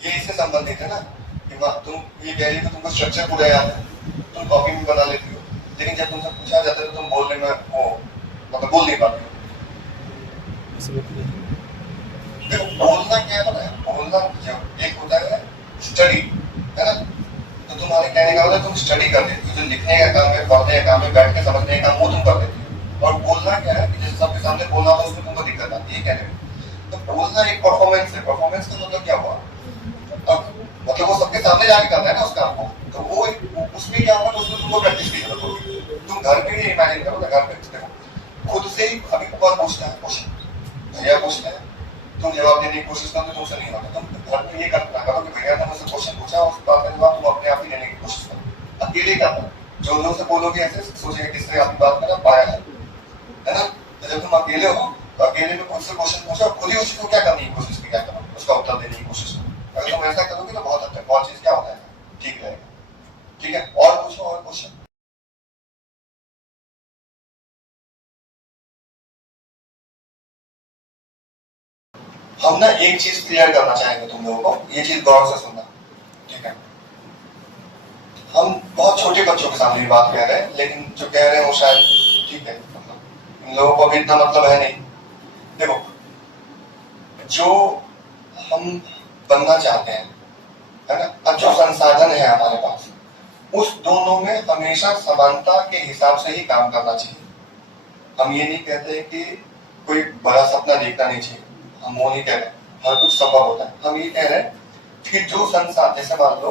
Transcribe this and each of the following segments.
ये इससे संबंधित है ना कि तुम ये कह रही हो तुमको स्ट्रक्चर पूरा याद है, तुम कॉपी में बना लेती हो, लेकिन जब तुमसे पूछा जाता है तो तुम बोलने में वो मतलब बोल नहीं पाते हो। देखो बोलना क्या है पता है, बोलना जब एक होता है स्टडी, है ना, तो तुम्हारे कहने का मतलब तुम स्टडी कर देती हो, जो लिखने का काम है, पढ़ने का काम है, बैठ के समझने का काम वो तुम कर देती हो। और बोलना क्या है कि जैसे सबके सामने बोलना तो उसमें तुमको दिक्कत आती है कहने में। तो बोलना एक परफॉर्मेंस है, परफॉर्मेंस का मतलब क्या हुआ, अब मतलब वो सबके सामने जाके करना है ना उस काम को, तो वो उसमें क्या होगा, तो उसमें तुमको प्रैक्टिस की जरूरत होगी। तुम घर पे ही इमेजिन करो ना, घर पे देखो खुद से ही अभी कौन पूछता है क्वेश्चन, भैया पूछते हैं, तुम जवाब देने की कोशिश करो तो तुमसे नहीं होता। तुम घर में ये करना करो कि भैया ने मुझसे क्वेश्चन पूछा, उस बात का जवाब तुम अपने आप ही देने की कोशिश करो, अकेले करना। जो लोग से बोलोगे ऐसे सोचेंगे किससे आपकी बात करना पाया है ना। तो जब तुम अकेले हो तो अकेले में खुद से क्वेश्चन पूछो, खुद ही उसी को क्या करने की कोशिश की, क्या करो उसका उत्तर देने की कोशिश करो। अगर तुम ऐसा करोगे तो बहुत हद तक बहुत चीज क्या होता है ठीक रहेगा। ठीक है, और पूछो और क्वेश्चन। हम ना एक चीज क्लियर करना चाहेंगे तुम लोगों को, ये चीज गौर से सुनना, ठीक है। हम बहुत छोटे बच्चों के सामने बात कह रहे हैं, लेकिन जो कह रहे हैं वो शायद ठीक है, मतलब इन लोगों को भी इतना मतलब है नहीं। देखो जो हम बनना चाहते हैं, है ना, अब जो संसाधन है हमारे पास, उस दोनों में हमेशा समानता के हिसाब से ही काम करना चाहिए। हम ये नहीं कहते कि कोई बड़ा सपना देखना नहीं चाहिए, हम वो नहीं कह रहे, हर कुछ संभव होता है। हम ये कह रहे हैं कि जो संसाधन, जैसे मान लो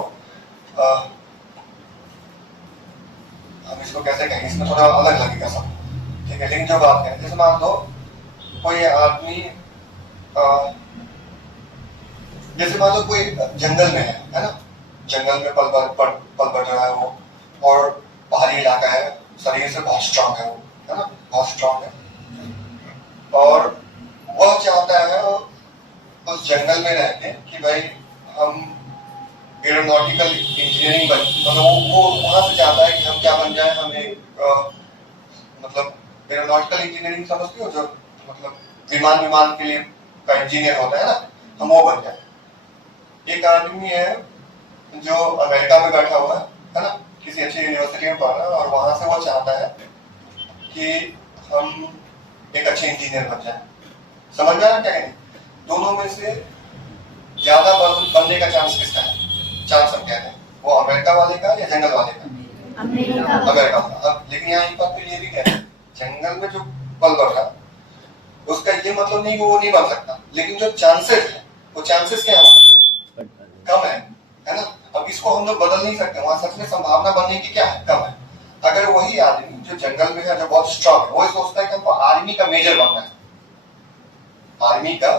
हम इसको कैसे कहेंगे, इसमें थोड़ा अलग लगेगा सब, ठीक है, लेकिन जो बात है, जैसे मान लो कोई आदमी जैसे मान लो कोई जंगल में है ना, जंगल में पल बढ़ रहा है वो, और पहाड़ी इलाका है, शरीर से बहुत स्ट्रांग है वो, है ना, बहुत स्ट्रांग है, और वह चाहता है उस जंगल में रहते कि भाई हम एरोनॉटिकल इंजीनियरिंग बन, मतलब वो वहां से चाहता है कि हम क्या बन जाए, हम एक मतलब एरोनॉटिकल इंजीनियरिंग समझते हो, जो मतलब विमान के लिए का इंजीनियर होता है ना, हम वो बन जाए। एक आदमी है जो अमेरिका में बैठा हुआ है ना, किसी अच्छी यूनिवर्सिटी में पढ़ रहा है, और वहां से वो चाहता है कि हम एक अच्छे इंजीनियर बन जाए। समझ में आ रहा क्या है, दोनों में से ज्यादा बनने का चांस किसका है, चांस हम कहते हैं वो अमेरिका वाले का या जंगल वाले का, अमेरिका। अब लेकिन यहाँ एक बात तो ये भी कहते हैं, जंगल में जो पल बढ़ रहा उसका ये मतलब नहीं कि वो नहीं बन सकता, लेकिन जो चांसेस है वो चांसेस क्या है, कम है ना। अब इसको हम लोग बदल नहीं सकते, वहां सच में संभावना बनने की क्या है, कम है। अगर वही आदमी जो जंगल में है, जो बहुत स्ट्रांग है, वो सोचता है कि हमको आर्मी का मेजर बनना है, आर्मी का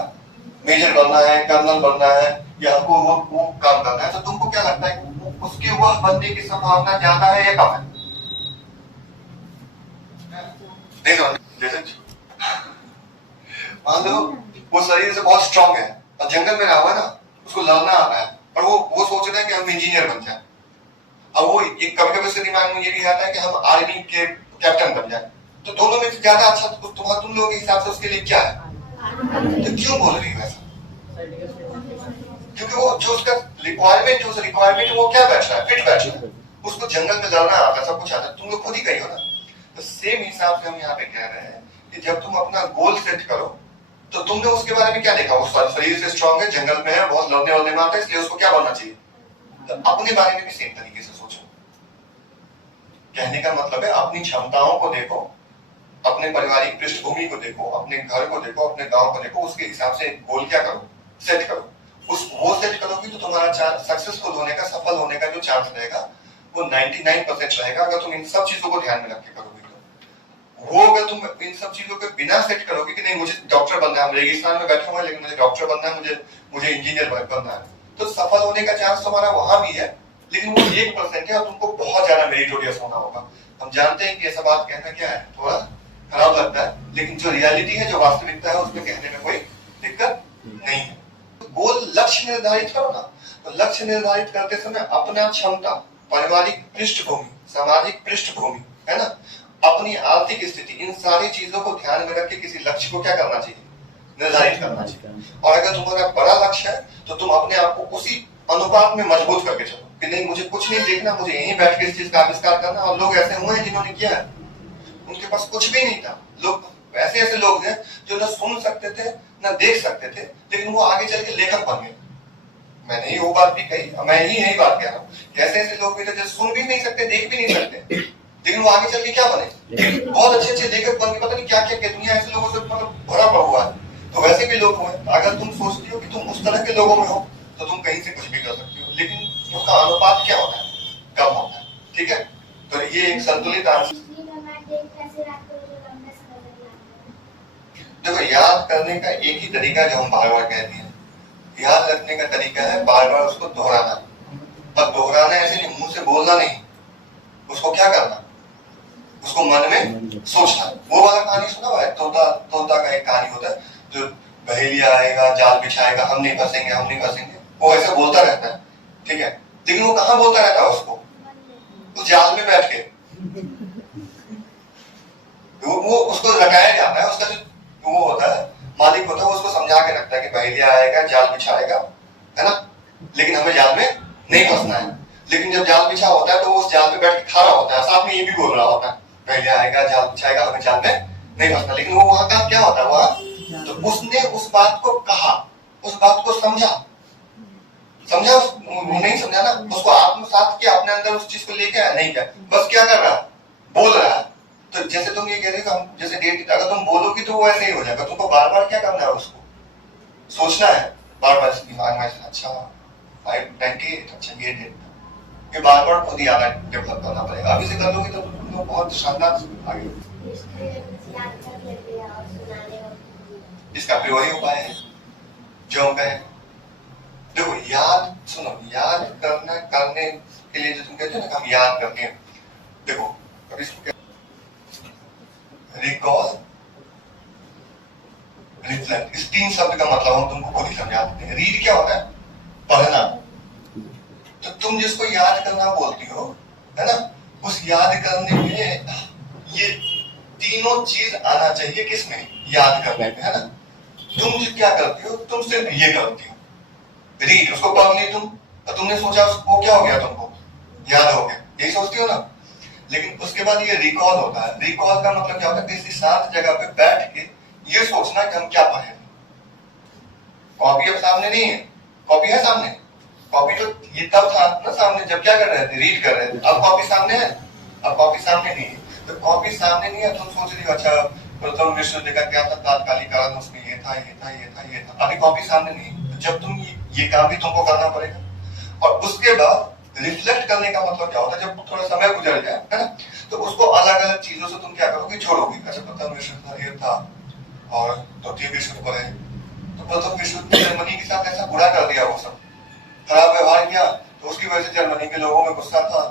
मेजर बनना है, कर्नल बनना है, या हमको वो काम करना है, तो तुमको क्या लगता है उसके वह बनने की संभावना ज्यादा है या कम है? जैसे मान लो वो शरीर से बहुत स्ट्रांग है और जंगल में रहा हुआ है ना, उसको लड़ना आता है, और वो सोच रहा है कि हम इंजीनियर बन जाए। अब वो एक कभी कभी उसके दिमाग में ये भी आता है कि हम आर्मी के कैप्टन बन जाए, तो दोनों में ज्यादा अच्छा तुम लोगों के हिसाब से उसके लिए क्या है? तो क्यों बोल रही है ऐसा? क्योंकि वो जो उसका रिक्वायरमेंट वो क्या बैठ रहा है, फिट बैठ रहा है, उसको जंगल में लड़ना आता है, सब कुछ आता है, तुम लोग खुद ही कही हो ना। तो सेम हिसाब से हम यहाँ पे कह रहे हैं कि जब तुम अपना गोल सेट करो, तो तुमने उसके बारे में क्या देखा, वो शरीर से स्ट्रांग है, जंगल में है, बहुत लड़ने वालने में आता है, इसलिए उसको क्या बनना चाहिए। तो अपने बारे में भी सेम तरीके से सोचो। कहने का मतलब है अपनी क्षमताओं को देखो, अपने पारिवारिक पृष्ठभूमि को देखो, अपने घर को देखो, अपने गांव को देखो, उसके हिसाब से गोल क्या करो, सेट करो। वो सेट करोगे तो तुम्हारा सक्सेसफुल होने का, सफल होने का जो चांस रहेगा वो 99% रहेगा, अगर तुम इन सब चीजों को ध्यान में रख के करोगे। तो वो अगर तुम इन सब चीजों को बिना सेट करोगे कि नहीं मुझे डॉक्टर बनना है, रेगिस्तान में बैठा हुआ लेकिन मुझे डॉक्टर बनना है, मुझे इंजीनियर बनना है, तो सफल होने का चांस तुम्हारा वहां भी है, लेकिन वो 1% है, और तुमको बहुत ज्यादा मेरिटोरियस होना होगा। हम जानते हैं कि ऐसा बात कहना क्या है, थोड़ा खराब लगता है, लेकिन जो रियलिटी है, जो वास्तविकता है, उसमें कहने में कोई दिक्कत नहीं है। गोल लक्ष्य निर्धारित करो ना, तो लक्ष्य निर्धारित करते समय अपना क्षमता, पारिवारिक पृष्ठभूमि, सामाजिक पृष्ठभूमि, है ना, अपनी आर्थिक स्थिति, इन सारी चीजों को ध्यान में रख के किसी लक्ष्य को क्या करना चाहिए, निर्धारित करना चाहिए। और अगर तुम्हारा बड़ा लक्ष्य है तो तुम अपने आप को उसी अनुपात में मजबूत करके चलो कि नहीं मुझे कुछ नहीं देखना, मुझे यहीं बैठ के इस चीज का आविष्कार करना। और लोग ऐसे हुए हैं जिन्होंने किया है, उनके पास कुछ भी नहीं था। लोग ऐसे ऐसे लोग थे जो न सुन सकते थे न देख सकते थे, लेकिन वो आगे चल के लेखक बन गए। मैंने ही वो बात भी कही, मैं ही यही बात कह रहा हूँ। ऐसे ऐसे लोग भी थे जो सुन भी नहीं सकते, देख भी नहीं सकते, लेकिन वो आगे चल के क्या बने, बहुत अच्छे अच्छे लेखक बन के पता नहीं क्या क्या क्या। दुनिया ऐसे लोगों से मतलब भरा पड़ा हुआ है। तो वैसे भी लोग हुए। अगर तुम सोचती हो कि तुम उस तरह के लोगों में हो तो तुम कहीं से कुछ भी कर सकती हो, लेकिन उसका अनुपात क्या होता है, कम होता है। ठीक है, तो ये एक संतुलित आंसर। देखो, याद करने का एक ही तरीका जो हम बार बार कहते हैं, याद रखने का तरीका है बार बार उसको दोहराना। पर दोहराना ऐसे नहीं, मुंह से बोलना नहीं, उसको क्या करना, उसको मन में सोचना। वो वाला कहानी सुना हुआ है, तोता तोता का एक कहानी होता है, जो बहेलिया आएगा, जाल बिछाएगा, हम नहीं फंसेंगे, हम नहीं फंसेंगे। वो ऐसे बोलता रहता है, ठीक है, लेकिन वो कहाँ बोलता रहता है, उसको उस जाल में बैठ के वो उसको रटाया जाता है। उसका जो वो होता है, मालिक होता है, वो उसको समझा के रखता है कि बहेलिया आएगा, जाल बिछाएगा, है ना, लेकिन हमें जाल में नहीं फंसना है। लेकिन जब जाल बिछा होता है तो वो उस जाल पे बैठ के खा रहा होता है, साथ में ये भी बोल रहा होता है बहेलिया आएगा, जाल बिछाएगा, हमें जाल में नहीं फंसना। लेकिन वो वहां का क्या होता है, वहां तो उसने उस बात को कहा, उस बात को समझा, नहीं समझा ना, उसको आत्मसात किया, अपने अंदर उस चीज को लेके आया, नहीं क्या, बस क्या कर रहा है, बोल रहा है। तो जैसे तुम ये कह रहे हो हम जैसे डेट, अगर तुम बोलोगी तो वो ऐसे ही हो जाएगा। तुमको बार बार क्या करना है, उसको सोचना है, बार बार दिमाग में अच्छा 598, अच्छा ये डेट, ये बार बार खुद ही याद डेवलप करना पड़ेगा। अभी से कर लोगी तो तुम लोग बहुत शानदार आगे। इसका भी वही उपाय है जो कहे। देखो, याद सुनो, याद करने के लिए जो तुम कहते हो ना हम याद करते हैं, देखो अभी रिकॉल, रिफ्लेक्ट, इस 3 शब्द का मतलब हम तुमको खुद ही समझा देते हैं। रीड क्या होता है, पढ़ना। तो तुम जिसको याद करना बोलती हो, है ना, उस याद करने में ये तीनों चीज आना चाहिए। किसमें, याद करने में, है ना। तुम क्या करती हो, तुम सिर्फ ये करती हो, रीड, उसको पढ़ ली तुम, और तुमने सोचा वो क्या हो गया, तुमको याद हो गया, यही सोचती हो ना। लेकिन उसके बाद ये रिकॉल होता है। रिकॉल का मतलब क्या होता है, किसी शांत जगह पे बैठ के ये सोचना कि हम क्या पढ़े। कॉपी अब सामने नहीं है, कॉपी है सामने, कॉपी तो ये तब था ना सामने जब क्या कर रहे थे, रीड कर रहे थे। अब कॉपी सामने है, अब कॉपी सामने नहीं है। तो कॉपी सामने नहीं है, तुम सोच रही हो अच्छा प्रथम विश्व युद्ध का क्या था, तात्कालिक कारण उसमें ये था, ये था, ये था, ये था। अभी कॉपी सामने नहीं है। तो जब तुम ये काम भी तुमको करना पड़ेगा। और उसके बाद रिफ्लेक्ट करने का मतलब क्या होता है, जब थोड़ा समय गुजर जाए, है ना, तो उसको अलग अलग चीजों से तुम क्या करोगे, जोड़ोगे। अच्छा प्रथम विश्व युद्ध ये था और द्वितीय विश्व युद्ध पड़े, तो प्रथम विश्व युद्ध जर्मनी के साथ ऐसा बुरा कर दिया, वो सब खराब व्यवहार किया, तो उसकी वजह से जर्मनी के लोगों में गुस्सा था।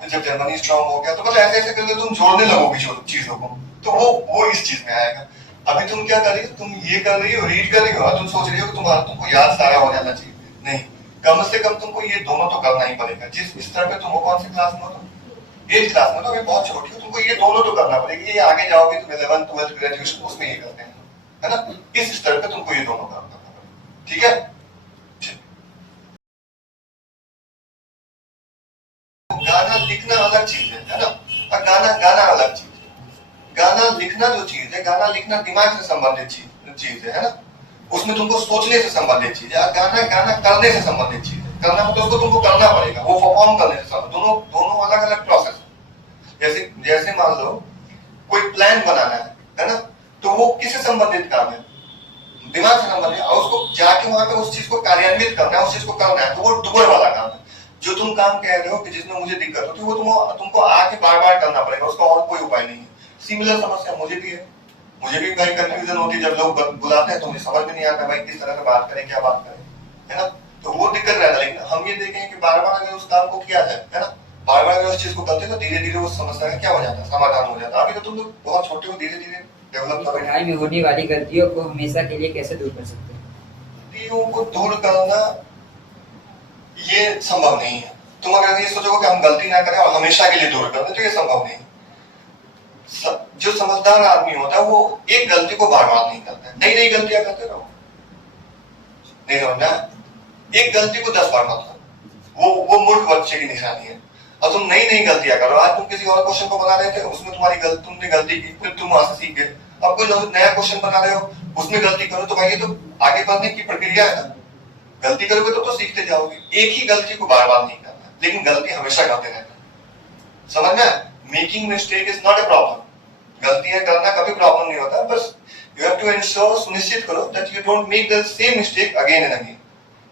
जब जर्मनी स्ट्रांग हो गया तो मतलब ऐसे ऐसे करके तुम जोड़ने लगोगी चीजों को, तो वो इस चीज में आएगा। अभी तुम क्या कर रही हो, तुम ये कर रही हो, रीड कर रही हो, और तुम सोच रही हो कि तुमको याद सारा हो जाना चाहिए। नहीं, कम से कम तुमको ये दोनों तो करना ही पड़ेगा। जिस स्तर पे तुम हो, कौन सी क्लास में हो तुम, 8th क्लास में, तो अभी बहुत छोटी हो, तुमको ये दोनों तो करना पड़ेगा। ये आगे जाओगे तुम 11th 12th ग्रेजुएशन उसमें ये करते हैं, है ना। इस स्तर पे तुमको ये दोनों करना पड़ेगा, ठीक है। गाना लिखना अलग चीज है ना, और गाना अलग चीज है। गाना लिखना जो चीज है, गाना लिखना दिमाग से संबंधित चीज है ना, उसमें तुमको सोचने से संबंधित चीज है। गाना करने से संबंधित चीज है। करना मतलब उसको तुमको करना पड़ेगा, वो परफॉर्म करने से संबंधित, दोनों अलग अलग प्रोसेस है। जैसे मान लो कोई प्लान बनाना है ना, तो वो किससे संबंधित काम है, दिमाग से संबंधित। और उसको जाके वहां पे उस चीज को कार्यान्वित करना है, उस चीज को करना है, तो वो डुबोर वाला काम है। जो तुम काम कह रहे हो कि जिसमें मुझे दिक्कत होती है, वो तुमको आके बार बार करना पड़ेगा, उसका और कोई उपाय नहीं है। सिमिलर समस्या मुझे भी है, मुझे भी भाई कंफ्यूजन होती है जब लोग बुलाते हैं तो मुझे समझ में नहीं आता भाई किस तरह से बात करें, क्या बात करें, है ना। तो वो दिक्कत रहता है। लेकिन हम ये देखें कि बार बार अगर उस काम को किया जाए, है ना, बार बार अगर उस चीज को करते तो धीरे धीरे उस समस्या का क्या हो जाता है, समाधान हो जाता है। अभी तो तुम लोग बहुत छोटे हो, धीरे धीरे डेवलप कर रहे पढ़ाई में होने वाली गलतियों को हमेशा के लिए कैसे दूर कर सकते हैं? गलतियों को दूर करना ये संभव नहीं है। तुम अगर ये सोचोगे कि हम गलती ना करें और हमेशा के लिए दूर कर दें, तो ये संभव नहीं। जो समझदार आदमी होता है वो एक गलती को बार बार नहीं करता है, नई नई गलतियां करते रहो। नहीं समझना, एक गलती को 10 बार मत करो, वो मूर्ख बच्चे की निशानी है। और तुम नई नई गलतियां करो। आज तुम किसी और क्वेश्चन को बना रहे थे, उसमें तुमने गलती की, फिर तुम वहां से सीख गए। अब कोई नया क्वेश्चन बना रहे हो, उसमें गलती करो, तो भाई ये तो आगे बढ़ने की प्रक्रिया है ना। गलती करोगे तो सीखते जाओगे। एक ही गलती को बार बार नहीं करना, लेकिन गलती हमेशा करते रहना। समझ में? Making mistake is not a problem. गलतियां करना कभी प्रॉब्लम नहीं होता, बस यू हैव टू इंश्योर, सुनिश्चित करो that you don't make the same mistake again and again.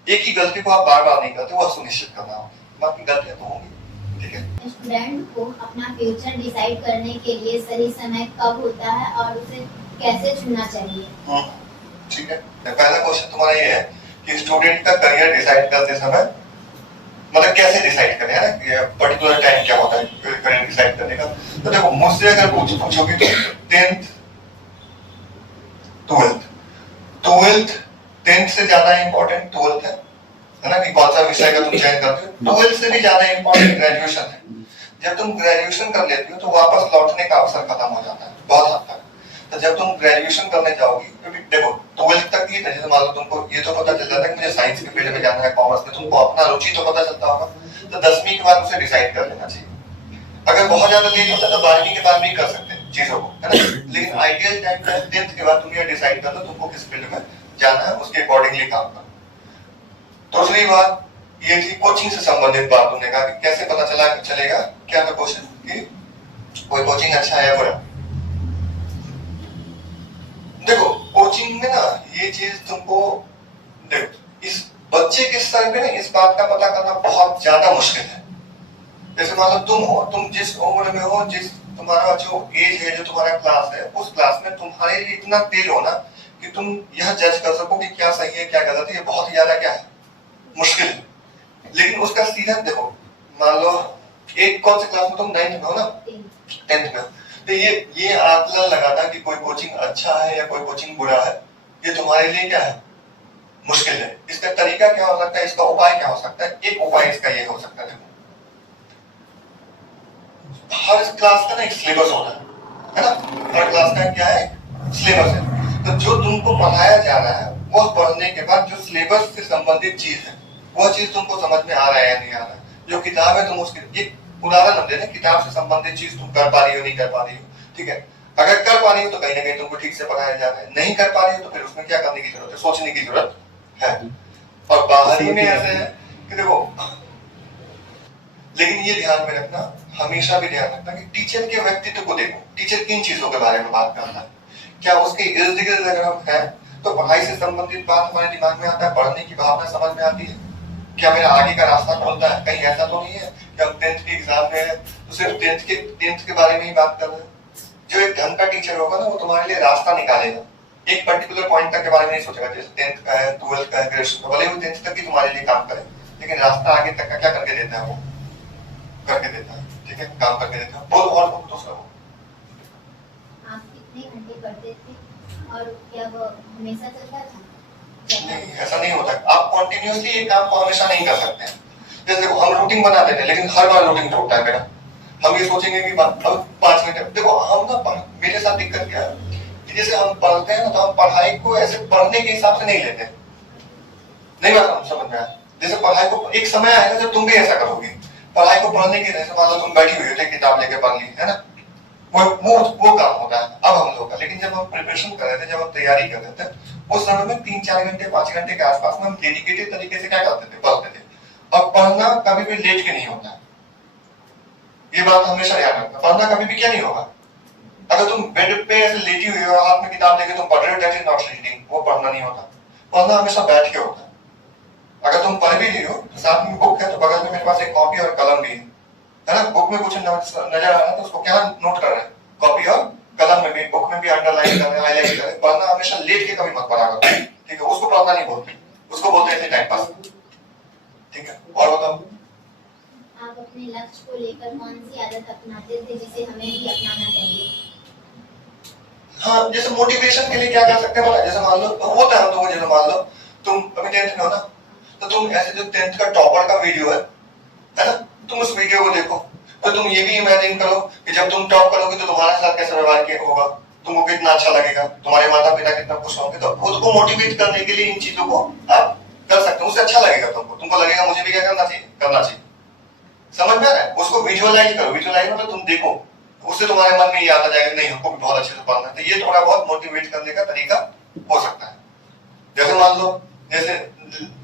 एक ही गलती को आप बार बार नहीं करते, वो सुनिश्चित करना होगा। बाकी गलतियां तो होंगी, ठीक है। स्टूडेंट को अपना फ्यूचर डिसाइड करने के लिए सही समय कब होता है और उसे कैसे चुनना चाहिए? ठीक है। पहला क्वेश्चन तुम्हारा ये है कि स्टूडेंट का करियर डिसाइड करते समय मतलब कैसे डिसाइड करें, है ना, ये पर्टिकुलर टाइम क्या होता है करियर डिसाइड करने का। तो देखो, मुझसे अगर पूछोगे तो 10th 12th 10th से ज्यादा इंपॉर्टेंट 12th है ना, कि कौन सा विषय का तुम चयन करते हो। 12th से भी ज्यादा इंपॉर्टेंट ग्रेजुएशन है। जब तुम ग्रेजुएशन कर लेते हो तो वापस लौटने का अवसर खत्म हो जाता है बहुत हद तक। तो जब तुम ग्रेजुएशन करने जाओगी, क्योंकि देखो 12th तक ही जैसे मान लो तुमको ये तो पता चल जाता है कि मुझे साइंस के फील्ड में जाना है, कॉमर्स में, तुमको अपना रुचि तो पता चलता होगा। तो 10वीं के बाद उसे डिसाइड कर लेना चाहिए। अगर बहुत ज्यादा लेट होता है तो 12वीं के बाद भी कर सकते हैं चीजों को, है ना। लेकिन आइडियल टाइम है 10th के बाद तुम ये डिसाइड कर लो तुमको किस फील्ड में जाना है, उसके अकॉर्डिंगली काम करो। दूसरी बात ये थी कोचिंग से संबंधित बात। तुमने कहा कि कैसे पता चलेगा, क्या था क्वेश्चन कि कोई कोचिंग अच्छा है या बुरा। देखो, कोचिंग में ना ये चीज तुमको, देखो इस बच्चे के स्तर पे ना इस बात का पता करना बहुत ज्यादा मुश्किल है। जैसे मान लो तुम जिस उम्र में हो, जिस तुम्हारा जो एज है, जो तुम्हारा क्लास है, उस क्लास में तुम्हारे लिए इतना तेज हो ना कि तुम यह जज कर सको कि क्या सही है क्या गलत है, ये बहुत ज्यादा क्या है, मुश्किल है। लेकिन उसका सीधा देखो, मान लो एक कौन से क्लास में तुम 9th में हो ना, 10th में, तो ये आकलन लगाना कि कोई कोचिंग अच्छा है या कोई कोचिंग बुरा है, ये तुम्हारे लिए क्या है, मुश्किल है। इसका तरीका क्या हो सकता है, इसका उपाय क्या हो सकता है। एक उपाय इसका ये हो सकता है, देखो हर क्लास का ना एक सिलेबस होता है ना, हर क्लास का क्या है, सिलेबस है। तो जो तुमको पढ़ाया जा रहा है वह पढ़ने के बाद जो सिलेबस से संबंधित चीज है वह चीज तुमको समझ में आ रहा है या नहीं आ रहा है। जो किताब है तुम उसकी एक उदाहरण हम दे दें, किताब से संबंधित चीज तुम कर पा रही हो नहीं कर पा रही हो, ठीक है। अगर कर पा रही हो तो कहीं ना कहीं तुमको ठीक से पढ़ाया जा रहा है, नहीं कर पा रही हो तो फिर उसमें क्या करने की जरूरत है, सोचने की जरूरत है। और बाहरी में ऐसे है कि देखो, लेकिन ये ध्यान में रखना, हमेशा भी ध्यान रखना कि टीचर के व्यक्तित्व को देखो। टीचर किन चीजों के बारे में बात करता है, क्या उसके इर्द गिर्द अगर हम है तो पढ़ाई से संबंधित बात हमारे दिमाग में आता है, पढ़ने की भावना समझ में आती है, क्या मेरा आगे का रास्ता खोलता है। कहीं ऐसा तो नहीं है कि हम 10th के एग्जाम में है तो सिर्फ 10th के बारे में ही बात कर रहे हैं। जो एक ढंग का टीचर होगा ना वो तुम्हारे लिए रास्ता निकालेगा, एक पर्टिकुलर पॉइंट तक के बारे में नहीं सोचेगा। जैसे 10th का है, 12th का है, ग्रेजुएशन का, भले वो 10th तक ही तुम्हारे लिए काम करे, लेकिन रास्ता आगे तक का क्या करके देता है, वो करके देता है, ठीक है, काम करके देता है। बोल और दूसरा वो आप कितने घंटे पढ़ते थे और क्या वो हमेशा चलता था? नहीं, ऐसा नहीं होता। आप कंटिन्यूअसली एक काम को हमेशा नहीं कर सकते हैं। जैसे देखो, हम रूटीन बनाते थे लेकिन हर बार रूटीन टूटता है मेरा। हम ये सोचेंगे कि अब 5 मिनट, देखो हम ना, मेरे साथ दिक्कत क्या है कि जैसे हम पढ़ते हैं ना तो हम पढ़ाई को ऐसे पढ़ने के हिसाब से नहीं लेते, नहीं बात हम समझ में आया। जैसे पढ़ाई को एक समय आएगा जब तुम भी ऐसा करोगे, पढ़ाई को पढ़ने के जैसे मान लो तुम बैठी हुई थे, किताब लेके पढ़ ली, है ना, वो काम होता है अब हम लोग का। लेकिन जब हम प्रिपरेशन कर रहे थे, जब हम तैयारी कर रहे थे, उस समय में 3-4 घंटे 5 घंटे के आसपास में हम डेडिकेटेड तरीके से क्या करते थे, पढ़ते थे। और पढ़ना कभी भी लेट के नहीं होता है, ये बात हमेशा याद रखना। पढ़ना कभी भी क्या नहीं होगा, अगर तुम बेड पे ऐसे लेटी हुई हो, हाथ में किताब लेके तुम पढ़ रहे हो, दैट इज नॉट रीडिंग, वो पढ़ना नहीं होता। पढ़ना हमेशा बैठ के होता है। अगर तुम पढ़ भी रही हो तो साथ में बुक है तो बगल में मेरे पास एक कॉपी और कलम भी है ना। बुक में कुछ नजर आ रहा है तो उसको क्या नोट कर रहे हैं, कॉपी और कलम में भी, बुक में भी अंडरलाइन कर रहे हैं, हाईलाइट कर रहे हैं। पढ़ना हमेशा लेट के कभी मत पढ़ा करो, ठीक है, उसको पढ़ना नहीं बोलते, उसको बोलते हैं टाइम पास, ठीक है। और बताओ, आप अपने लक्ष्य को लेकर कौन सी आदत अपनाते थे जिसे हमें भी अपनाना चाहिए? हाँ, जैसे मोटिवेशन के लिए क्या कर सकते हैं, जैसे मान लो होता है तो जैसे मान लो तुम अभी 10th में हो ना, तो तुम ऐसे जो 10th का टॉपर का वीडियो है ना, तुम उस वीडियो को देखो, तो तुम ये भी इमेजिन करो कि जब तुम टॉप करोगे तो तुम्हारे साथ कैसा व्यवहार होगा, तुमको कितना अच्छा लगेगा, तुम्हारे माता पिता कितना खुश होंगे। तो खुद को मोटिवेट करने के लिए इन चीजों को आप कर सकते हो, उससे अच्छा लगेगा तुमको लगेगा मुझे भी क्या करना चाहिए। समझ में आ रहा है? उसको विजुअलाइज करो, विजुअलाइज मतलब तुम देखो, उससे तुम्हारे मन में ये आता जाएगा नहीं हमको भी बहुत अच्छे से पढ़ना है। तो ये थोड़ा बहुत मोटिवेट करने का तरीका हो सकता है। जैसे मान लो जैसे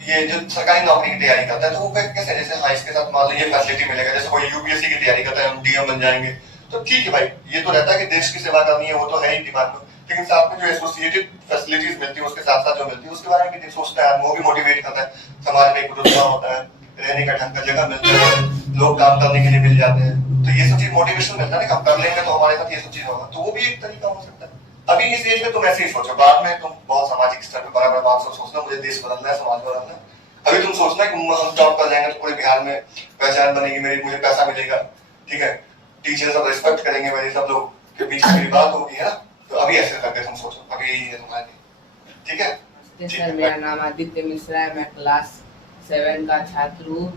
ये जो सरकारी नौकरी की तैयारी करता है तो वो कैसे, जैसे हाँ इसके साथ मान लो ये फैसिलिटी मिलेगा, जैसे कोई यूपीएससी की तैयारी करता है हम डीएम बन जाएंगे, तो ठीक है भाई, ये तो रहता है कि देश की सेवा करनी है, वो तो है ही दिमाग में, लेकिन साथ में जो एसोसिएटेड फैसिलिटीज मिलती है उसके साथ साथ जो मिलती है उसके बारे में भी सोचता है, वो भी मोटिवेट करता है। समाज में एक रुतबा होता है, रहने का ढंग का जगह मिलता है, लोग काम करने के लिए मिल जाते हैं, तो ये सब चीज मोटिवेशन मिलता है ना, हम कर लेंगे तो हमारे साथ ये सब चीज होगा, तो वो भी एक तरीका हो सकता है। अभी इस एज में तुम ऐसे ही सोचो, बाद में तुम बहुत सामाजिक स्तर पे बराबर बात सोचना मुझे देश बदलना है, समाज बदलना है। अभी तुम सोचना कि हम जॉब कर जाएंगे तो पूरे बिहार में पहचान बनेगी मेरी, मुझे पैसा मिलेगा, ठीक है, टीचर सब रिस्पेक्ट करेंगे मेरी, सब लोग के बीच मेरी बात होगी, है ना। तो अभी ऐसे करके तुम सोचो, अभी यही है तुम्हारे लिए, ठीक है। सर मेरा नाम आदित्य मिश्रा है, मैं क्लास 7 का छात्र हूँ।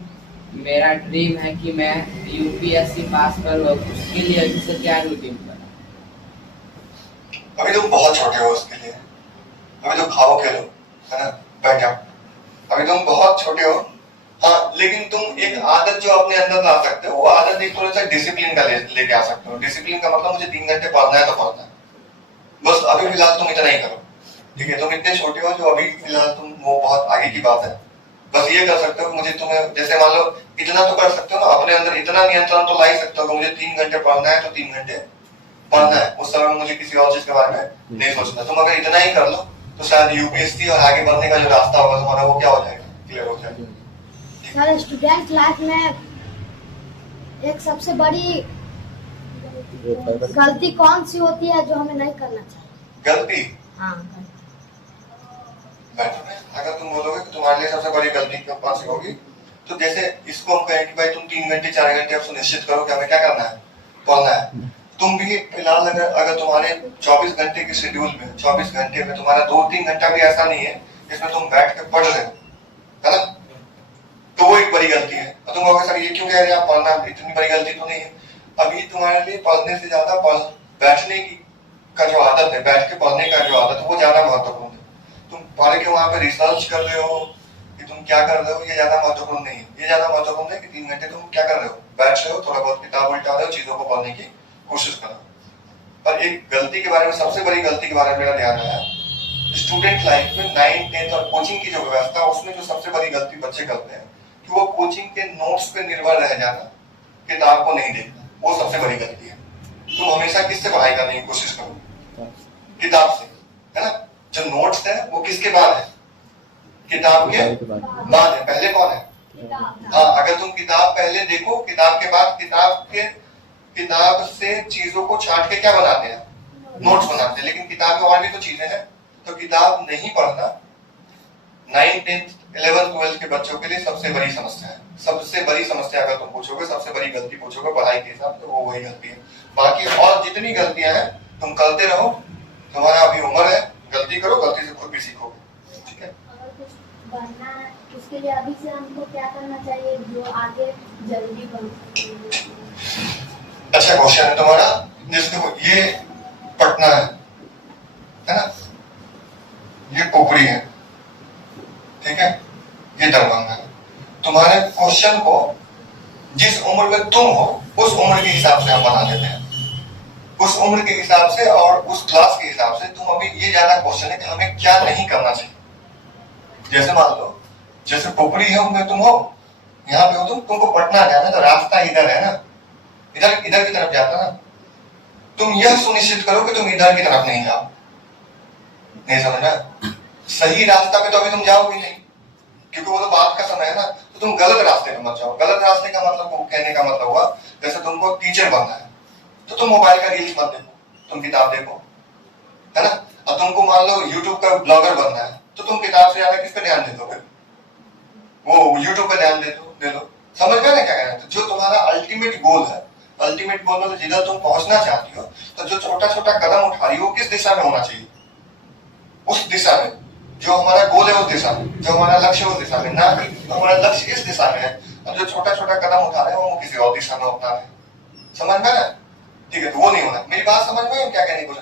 मेरा ड्रीम है कि मैं यूपीएससी पास करूँ, उसके लिए अभी से क्या रूटीन करूँ? अभी तुम बहुत छोटे हो उसके लिए, अभी तो खाओ खेलो, है ना, बैठ जाओ, अभी तुम बहुत छोटे हो। हाँ, लेकिन तुम एक आदत जो अपने अंदर ला सकते हो, वो आदत एक थोड़ा सा डिसिप्लिन का लेके आ सकते हो। डिसिप्लिन का मतलब मुझे 3 घंटे पढ़ना है तो पढ़ना है, बस अभी फिलहाल तुम इतना ही करो, ठीक है। तुम इतने छोटे हो जो अभी फिलहाल तुम, वो बहुत आगे की बात है। बस ये कर सकते हो कि मुझे तुम्हें, जैसे मान लो इतना तो कर सकते हो ना, अपने अंदर इतना नियंत्रण तो ला ही सकते हो कि मुझे 3 घंटे पढ़ना है तो 3 घंटे पढ़ना है, उस समय में मुझे किसी और चीज के बारे में नहीं सोचना। तुम अगर इतना ही कर लो तो शायद यूपीएससी और आगे बढ़ने का जो रास्ता होगा तुम्हारा वो क्या हो जाएगा, क्लियर हो जाएगा। सर स्टूडेंट लाइफ में एक सबसे बड़ी गलती कौन सी होती है जो हमें नहीं करना चाहिए? गलती, हाँ, अगर तुम बोलोगे कि तुम्हारे लिए सबसे बड़ी गलती कौन सी होगी, तो जैसे इसको हम कहें कि भाई तुम 3 घंटे 4 घंटे अब सुनिश्चित करो कि हमें क्या करना है, पढ़ना है। तुम भी फिलहाल अगर तुम्हारे 24 घंटे के शेड्यूल में 24 घंटे में तुम्हारा 2-3 घंटा भी ऐसा नहीं है जिसमें तुम बैठ के पढ़ रहे हो, है ना, तो वो एक बड़ी गलती है। और तुम कहोगे सर ये क्यों कह रहे हैं आप, पढ़ना इतनी बड़ी गलती तो नहीं है। अभी तुम्हारे लिए पढ़ने से ज्यादा बैठने की का जो आदत है, बैठ के पढ़ने का जो आदत है वो ज्यादा महत्वपूर्ण है। तुम पढ़ के वहां पे रिसर्च कर रहे हो कि तुम क्या कर रहे हो, ये ज्यादा महत्वपूर्ण नहीं है। ये ज्यादा महत्वपूर्ण है कि 3 घंटे तुम क्या कर रहे हो, बैठ रहे हो, थोड़ा बहुत किताब उल्टा रहे हो, चीजों को पढ़ने की कोशिश करो। पर एक गलती के बारे में, सबसे बड़ी गलती के बारे में मेरा ध्यान आया, स्टूडेंट लाइफ में 9th 10th और कोचिंग की जो व्यवस्था है उसमें जो सबसे बड़ी गलती बच्चे करते हैं कि वो कोचिंग के नोट्स पे निर्भर रह जाना, किताब को नहीं देखना, वो सबसे बड़ी गलती है। तुम हमेशा किससे पढ़ाई करने की कोशिश करो, किताब से, है ना। जो नोट्स है वो किसके बाद है, किताब के बाद है, पहले कौन है? हाँ, अगर तुम किताब पहले देखो, किताब के बाद किताब से चीजों को छांट के क्या बनाते हैं, नोट्स बनाते हैं। लेकिन किताब में और भी तो चीजें हैं, तो किताब नहीं पढ़ना 9th 10th 11th 12th के बच्चों के लिए सबसे बड़ी समस्या है। सबसे बड़ी समस्या अगर तुम पूछोगे, सबसे बड़ी गलती पूछोगे पढ़ाई के हिसाब से, वो वही गलती है। बाकी और जितनी गलतियां हैं तुम करते रहो, तुम्हारा अभी उम्र है, गलती करो, गलती से खुद भी सीखोगे, ठीक है। अगर कुछ बनना है उसके लिए अभी से हमको क्या करना चाहिए जो आगे जल्दी बन सके? अच्छा क्वेश्चन है तुम्हारा। जैसे देखो ये पटना है ना, ये पोखरी है, ठीक है, ये दरभंगा है। तुम्हारे क्वेश्चन को जिस उम्र में तुम हो उस उम्र के हिसाब से हम बना देते हैं, उस उम्र के हिसाब से और उस क्लास के हिसाब से। तुम अभी ये ज्यादा क्वेश्चन है कि हमें क्या नहीं करना चाहिए। जैसे मान लो जैसे पोखरी है उनमें तुम हो, यहाँ पे हो तुमको पटना जाना, तो रास्ता इधर है ना, इधर की तरफ जाता ना, तुम यह सुनिश्चित करो कि तुम इधर की तरफ नहीं जाओ। नहीं समझ रहा, सही रास्ता पे तो अभी तुम जाओगे नहीं, क्योंकि वो तो बात का समय है ना। तो तुम गलत रास्ते पे मत जाओ। गलत रास्ते का मतलब, कहने का मतलब हुआ जैसे तुमको टीचर बनना है तो तुम मोबाइल का रील्स मत देखो, तुम किताब देखो, है ना। और तुमको मान लो यूट्यूब का ब्लॉगर बनना है तो तुम किताब से ज्यादा किस पे ध्यान दे दोगे, वो यूट्यूब पे ध्यान दे दो। समझ में ना क्या कहना है। तो जो तुम्हारा अल्टीमेट गोल है, अल्टीमेट गोल मतलब जिधर तुम पहुंचना चाहती हो, तो जो छोटा छोटा कदम उठा रही हो किस दिशा में होना चाहिए, उस दिशा में। जो हमारा गोल है उस दिशा में, जो हमारा लक्ष्य है उस दिशा में, ना कि हमारा लक्ष्य इस दिशा में है और जो छोटा छोटा कदम उठा रहे हैं वो किसी और दिशा में उठा रहे हैं। समझ में ना? ठीक है, तो वो नहीं होना। मेरी बात समझ में क्या कहने को?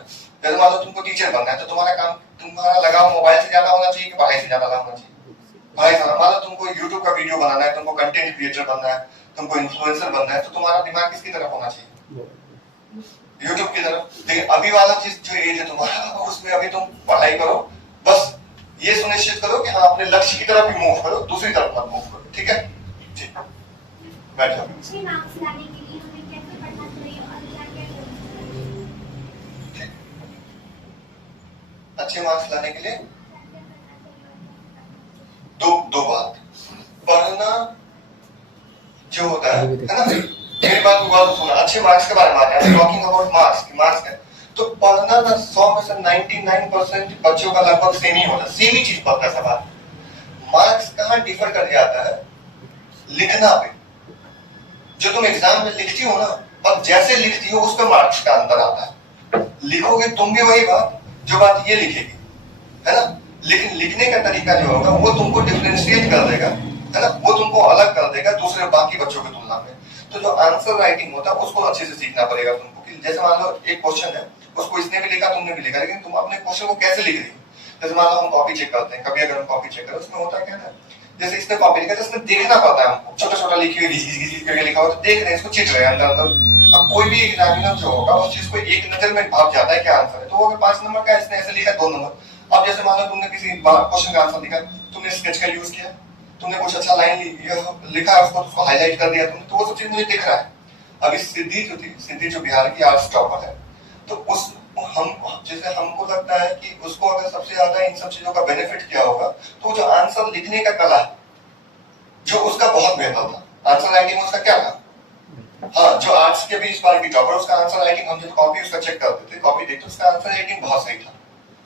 जैसे मान लो तुमको टीचर बनना है तो तुम्हारा काम, तुम्हारा लगाव मोबाइल से ज्यादा होना चाहिए कि पढ़ाई से ज्यादा होना चाहिए? पढ़ाई से। मान लो तुमको यूट्यूब का वीडियो बनाना है, तुमको कंटेंट क्रिएटर बनना है, तुमको इन्फ्लुएंसर बनना है, तो तुम्हारा दिमाग किसकी तरफ होना चाहिए? यूट्यूब की तरफ। लेकिन अभी वाला चीज जो एज है तुम्हारा, उसमें अभी तुम पढ़ाई करो, बस ये सुनिश्चित करो कि हाँ अपने लक्ष्य की तरफ ही मूव करो, दूसरी तरफ मत मूव करो। ठीक है, ठीक, बैठ जाओ। अच्छे मार्क्स लाने के लिए हमें कैसे पढ़ना चाहिए और क्या क्या करना चाहिए? अच्छे मार्क्स लाने के लिए दो बात। पढ़ना जो होता है ना, मेरी बात को सुना। अच्छे मार्क्स के बारे में बात है, टॉकिंग अबाउट मार्क्स की मार्क्स है तो पढ़ना ना 100 में से 99% बच्चों का लगभग सेम ही होता है, सेम ही चीज पढ़ता है सवाल। मार्क्स कहाँ डिफर कर जाता है? लिखना पे। जो तुम एग्जाम में लिखती हो ना, अब जैसे लिखती हो उस पर मार्क्स का अंतर आता है। लिखोगे तुम भी वही बात जो बात ये लिखेगी, है ना? लेकिन लिखने का तरीका जो होगा वो तुमको डिफरेंशिएट कर देगा, है ना? वो तुमको अलग कर देगा दूसरे बाकी बच्चों की तुलना में। तो जो आंसर राइटिंग होता है उसको अच्छे से सीखना पड़ेगा तुमको। कि जैसे मान लो एक क्वेश्चन है, उसको इसने भी लिखा तुमने भी लिखा, लेकिन तुम अपने क्वेश्चन को कैसे लिख रही हो? जैसे मान लो हम कॉपी चेक करते हैं, कभी अगर हम कॉपी चेक करें उसमें होता क्या है, जैसे इसने कॉपी लिखा तो इसमें देखना पड़ता है हमको, छोटा छोटा लिखी हुई घिस करके लिखा हुआ तो देख रहे हैं, इसको चिट रहे हैं अंदर अंदर। अब कोई भी एग्जामिनर जो होगा उस चीज को एक नजर में भाप जाता है क्या आंसर है, तो वो अगर 5 नंबर का इसने ऐसे लिखा 2 नंबर। अब जैसे मान लो तुमने किसी क्वेश्चन का आंसर लिखा, तुमने स्केच का यूज किया, तुमने कुछ अच्छा लाइन लिखा उसको हाईलाइट कर दिया तुमने, तो वो सब चीज मुझे दिख रहा है। अभी सिद्धि जो बिहार की आर्ट्स टॉपर है, तो उस हम जैसे हमको लगता है कि उसको अगर सबसे ज्यादा इन सब चीजों का बेनिफिट किया होगा तो जो आंसर लिखने का कला है जो उसका बहुत बेहतर था। आंसर राइटिंग उसका क्या था? हाँ, जो आर्ट्स के भी इस बार की टॉपर, उसका आंसर राइटिंग हम जब कॉपी उसका चेक करते थे, कॉपी देखते उसका आंसर राइटिंग बहुत सही था।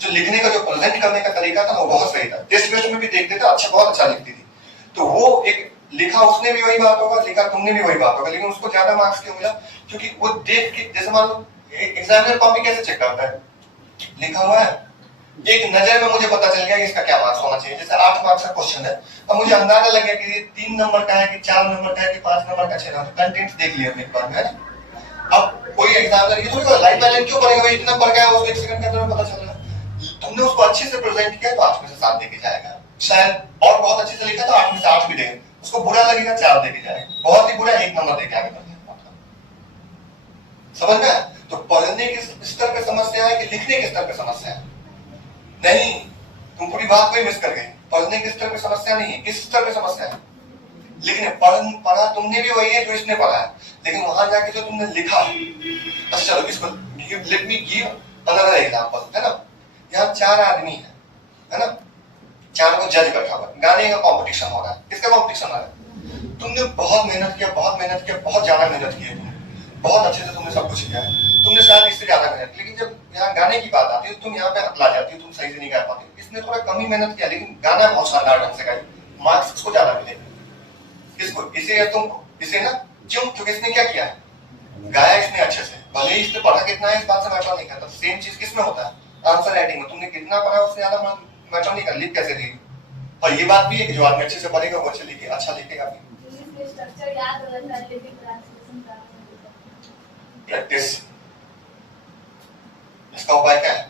जो लिखने का जो प्रेजेंट करने का तरीका था वो बहुत सही था। टेस्ट वेस्ट में भी देखते थे, अच्छा बहुत अच्छा लिखती थी। तो वो एक लिखा उसने भी वही बात होगा, लिखा तुमने भी वही बात होगा, लेकिन उसको ज्यादा मार्क्स क्यों मिला? क्योंकि वो देख के, जैसे मान लो एग्जामिनर कॉपी कैसे चेक करता है? लिखा हुआ है, एक नजर में मुझे पता चल गया कि इसका क्या मार्क्स होना चाहिए। जैसे 8 मार्क्स का क्वेश्चन है, अब मुझे अंदाजा लग गया कि ये 3 नंबर का है कि 4 नंबर का है कि 5 नंबर का, 6 नंबर। कंटेंट देख लिया एक बार में, है ना? अब कोई एग्जामिनर ये थोड़ी लाइफ बैलेंस क्यों पढ़ेगा, भाई इतना पढ़ गया उसको 1 सेकंड के अंदर में पता चल रहा है। तुमने उसको अच्छे से प्रेजेंट किया तो 8 में से 7 देके जाएगा। शायद और बहुत अच्छे से लिखा तो 8 में से 8 भी देगा। उसको बुरा लगेगा 4 देके जाएगा, बहुत ही बुरा 1 नंबर देके आगे बढ़ जाएगा। समझ में? तो पढ़ने के स्तर पे समस्या है कि लिखने के स्तर पे समस्या है? नहीं, तुम पूरी बात को ही मिस कर गए। पढ़ने के स्तर पे समस्या नहीं है, किस स्तर पे समस्या है? लिखने। पढ़ा तुमने भी वही है जो इसने पढ़ा है, लेकिन वहां जाके जो तुमने लिखा है। अच्छा चलो इसको let me give another example, है ना? यहाँ 4 आदमी है ना? 4 को जज बैठा हुआ, गाने का कंपटीशन हो रहा है। किसका कंपटीशन हो रहा है? तुमने बहुत मेहनत किया, बहुत ज्यादा मेहनत की है, तुमने बहुत अच्छे से तुमने सब कुछ किया है, तुमने शायद इससे ज्यादा मेहनत, लेकिन जब यहाँ गाने की बात आती है तो तुम यहाँ पे हकला जाती हो, तुम सही से नहीं गा पाते। इसने थोड़ा कम ही मेहनत किया लेकिन गाना बहुत शानदार ढंग से गाई, मार्क्स इसको ज्यादा मिलेगा। किसको? इसे या तुमको? इसे ना। क्यों? क्योंकि इसने क्या किया है? गाया इसने अच्छे से, भले ही इसने पढ़ा कितना है इस बात से मैटर नहीं करता। सेम चीज किसमें होता है? आंसर राइटिंग में। तुमने कितना पढ़ा उससे ज्यादा मैटर नहीं कर, लिख कैसे रही। और ये बात भी है कि जो आदमी अच्छे से पढ़ेगा वो अच्छा लिखेगा भी। प्रैक्टिस, इसका उपाय क्या है?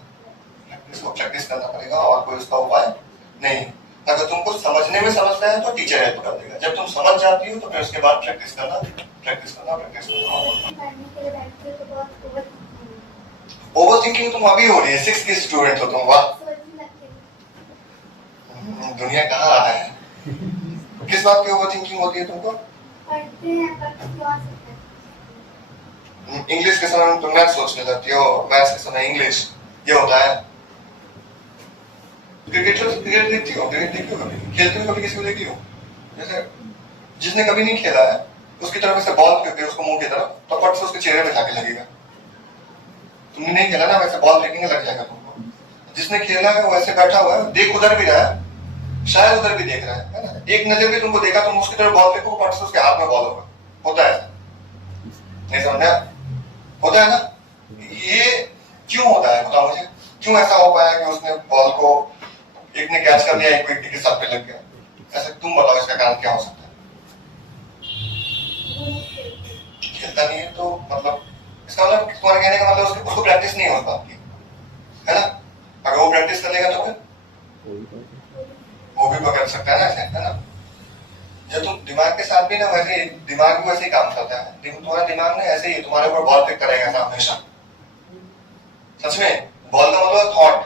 प्रैक्टिस को प्रैक्टिस करना पड़ेगा और कोई उसका उपाय नहीं। अगर तुमको समझने में समस्या है तो टीचर हेल्प कर देगा, जब तुम समझ जाती हो तो फिर उसके बाद प्रैक्टिस करना। ओवर थिंकिंग तुम अभी हो रही है, 6th की स्टूडेंट हो तुम। वाह, दुनिया कहाँ आ रहा है? किस बात की ओवर थिंकिंग होती है तुमको? पढ़ते हैं इंग्लिश के समय तुम मैथ सोचने लगती हो, मैथ्स के समय इंग्लिश, ये होता है। क्रिकेट देखती हो? क्रिकेट देखी हो कभी? खेलते हुए कभी किसी को देखी हो? जैसे जिसने कभी नहीं खेला है उसकी तरफ से बॉल फेंकते उसको मुंह की तरफ, तो फट से उसके चेहरे पे जाके लगेगा। तुमने नहीं खेला ना, वैसे बॉल फेंकेंगे लग जाएगा तुमको। जिसने खेला है वो ऐसे बैठा हुआ है, देख उधर भी रहा है, शायद उधर भी देख रहा है ना? एक नजर में तुमको देखा, तुम उसकी तरफ बॉल फेंको, फट से उसके हाथ में बॉल होगा। होता है? नहीं समझा? होता है ना? ये क्यों होता है बताओ मुझे? क्यों ऐसा हो पाया कि उसने बॉल को एक ने कैच कर लिया, एक व्यक्ति के सर पे लग गया? ऐसे तुम बताओ इसका कारण क्या हो सकता है? खेलता नहीं है तो मतलब इसका मतलब तुम्हारे कहने का मतलब उसको प्रैक्टिस नहीं हो उस बात की, है ना। अगर वो प्रैक्टिस कर लेगा तो फिर वो भी पकड़ सकता है ना ऐसे, है ना। जब तुम दिमाग के साथ भी ना वैसे दिमाग भी वैसे ही काम करता है, तुम्हारा दिमाग ना ऐसे ही तुम्हारे ऊपर बॉल पिक करेगा ऐसा हमेशा। सच में बॉल का मतलब थॉट,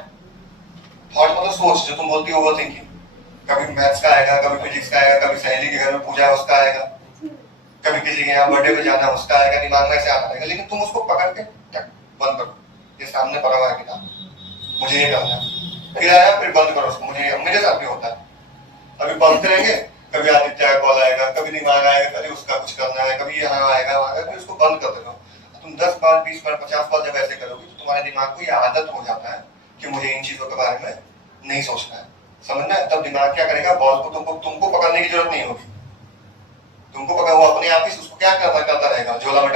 थॉट मतलब सोच, जो तुम बोलती हो ओवर थिंकिंग। कभी मैथ्स का आएगा, कभी फिजिक्स का आएगा, कभी सहेली के घर में पूजा है उसका आएगा, कभी किसी के यहाँ बर्थडे पे जाना है उसका आएगा, दिमाग में ऐसे आता रहेगा। लेकिन तुम उसको पकड़ के बंद करो, ये सामने पड़ा हुआ है किताब, मुझे ये करना है, फिर आया फिर बंद करो उसको। मुझे मेरे साथ भी होता है, अभी पढ़ते रहेंगे, कभी आदित्य का कॉल आएगा, कभी दिमाग आएगा कभी उसका कुछ करना है, कभी यहाँ आएगा वहां आएगा, फिर उसको बंद कर दो। तुम 10 बार 20 बार 50 बार जब ऐसे करोगे तो तुम्हारे दिमाग को ये आदत हो जाता है कि मुझे इन चीजों के बारे में नहीं सोचना है, समझना है। तब दिमाग क्या करेगा, बॉल को तुमको पकड़ने की जरूरत नहीं होगी, तुमको पकड़ वो अपने आप ही उसको क्या करता रहेगा, झोला में